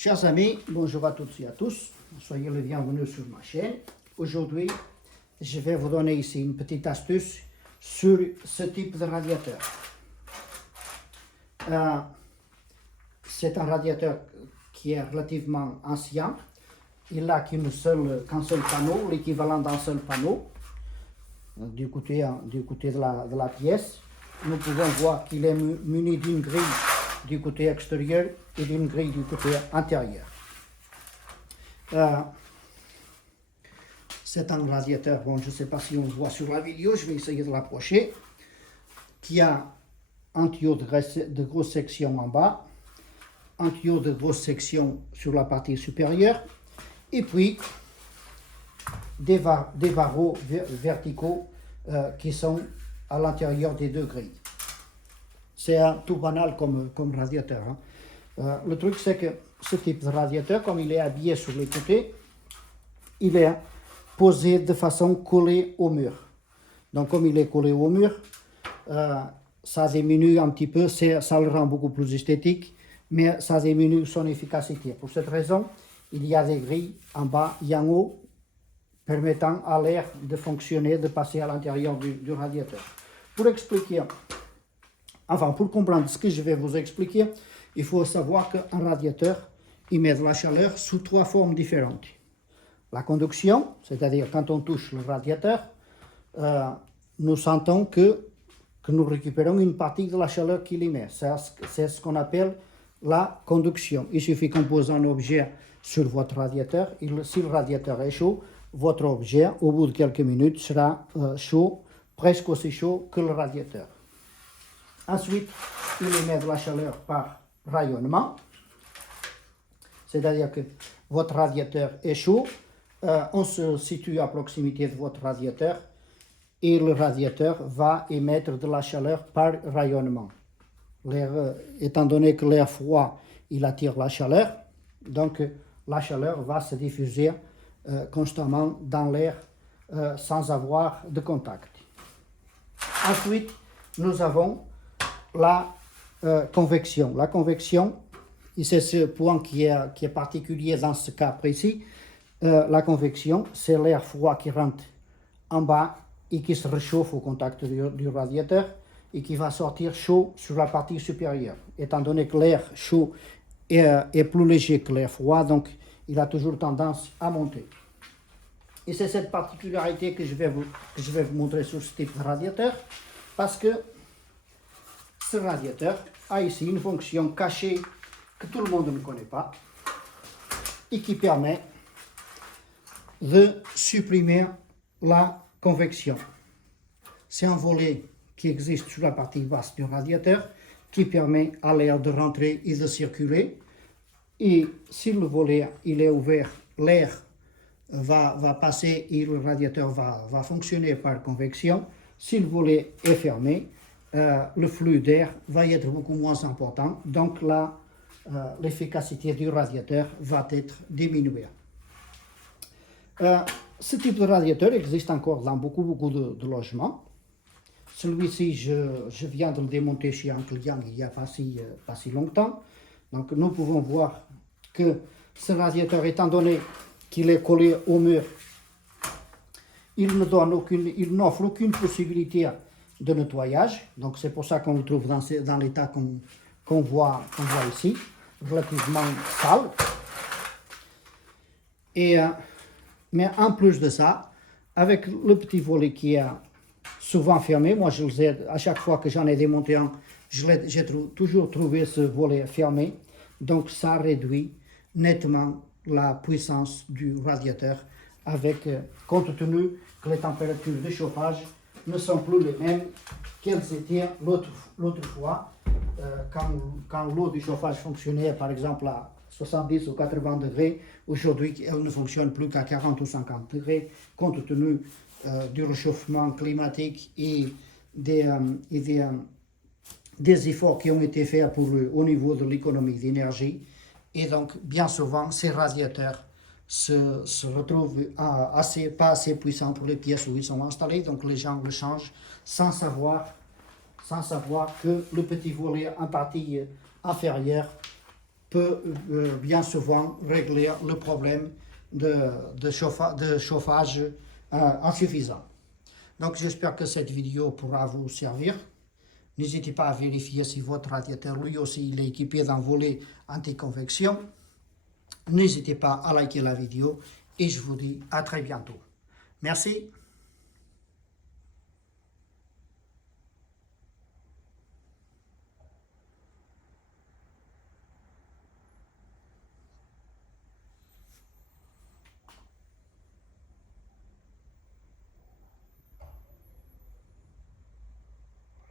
Chers amis, bonjour à toutes et à tous, soyez les bienvenus sur ma chaîne. Aujourd'hui, je vais vous donner ici une petite astuce sur ce type de radiateur. C'est un radiateur qui est relativement ancien. Il n'a qu'un seul panneau, l'équivalent d'un seul panneau, du côté de la pièce. Nous pouvons voir qu'il est muni d'une grille du côté extérieur et d'une grille du côté intérieur. C'est un radiateur, bon, je ne sais pas si on le voit sur la vidéo, je vais essayer de l'approcher, qui a un tuyau de grosse section en bas, un tuyau de grosse section sur la partie supérieure, et puis des barreaux verticaux qui sont à l'intérieur des deux grilles. C'est tout banal comme radiateur. Le truc, c'est que ce type de radiateur, comme il est habillé sur les côtés, il est posé de façon collée au mur. Donc, comme il est collé au mur, ça diminue un petit peu, ça le rend beaucoup plus esthétique, mais ça diminue son efficacité. Pour cette raison, il y a des grilles en bas et en haut permettant à l'air de fonctionner, de passer à l'intérieur du radiateur. Pour expliquer, pour comprendre ce que je vais vous expliquer, il faut savoir qu'un radiateur émet de la chaleur sous trois formes différentes. La conduction, c'est-à-dire quand on touche le radiateur, nous sentons que nous récupérons une partie de la chaleur qu'il émet. C'est ce qu'on appelle la conduction. Il suffit qu'on pose un objet sur votre radiateur, et si le radiateur est chaud, votre objet, au bout de quelques minutes, sera chaud, presque aussi chaud que le radiateur. Ensuite, il émet de la chaleur par rayonnement, c'est-à-dire que votre radiateur est chaud, on se situe à proximité de votre radiateur et le radiateur va émettre de la chaleur par rayonnement. Étant donné que l'air froid, il attire la chaleur, donc la chaleur va se diffuser constamment dans l'air sans avoir de contact. Ensuite, nous avons la convection. La convection, et c'est ce point qui est particulier dans ce cas précis, la convection, c'est l'air froid qui rentre en bas et qui se réchauffe au contact du radiateur et qui va sortir chaud sur la partie supérieure. Étant donné que l'air chaud est plus léger que l'air froid, donc il a toujours tendance à monter. Et c'est cette particularité que je vais vous montrer sur ce type de radiateur, parce que ce radiateur a ici une fonction cachée que tout le monde ne connaît pas et qui permet de supprimer la convection. C'est un volet qui existe sur la partie basse du radiateur qui permet à l'air de rentrer et de circuler. Et si le volet il est ouvert, l'air va passer et le radiateur va fonctionner par convection. Si le volet est fermé, le flux d'air va être beaucoup moins important, donc l'efficacité du radiateur va être diminuée. Ce type de radiateur existe encore dans beaucoup de logements. Celui-ci, je viens de le démonter chez un client il n'y a pas si longtemps. Donc nous pouvons voir que ce radiateur, étant donné qu'il est collé au mur, il n'offre aucune possibilité de nettoyage. Donc c'est pour ça qu'on le trouve dans l'état qu'on voit ici, relativement sale. Mais en plus de ça, avec le petit volet qui est souvent fermé, moi à chaque fois que j'en ai démonté un, j'ai toujours trouvé ce volet fermé. Donc ça réduit nettement la puissance du radiateur, compte tenu que les températures de chauffage ne sont plus les mêmes qu'elles étaient l'autre fois, quand l'eau du chauffage fonctionnait par exemple à 70 ou 80 degrés. Aujourd'hui, elle ne fonctionne plus qu'à 40 ou 50 degrés, compte tenu du réchauffement climatique et des efforts qui ont été faits au niveau de l'économie d'énergie. Et donc, bien souvent, ces radiateurs se retrouvent pas assez puissants pour les pièces où ils sont installés. Donc, les gens le changent sans savoir que le petit volet en partie inférieure peut bien souvent régler le problème de chauffage insuffisant. Donc j'espère que cette vidéo pourra vous servir. N'hésitez pas à vérifier si votre radiateur, lui aussi, il est équipé d'un volet anti-convection. N'hésitez pas à liker la vidéo et je vous dis à très bientôt. Merci.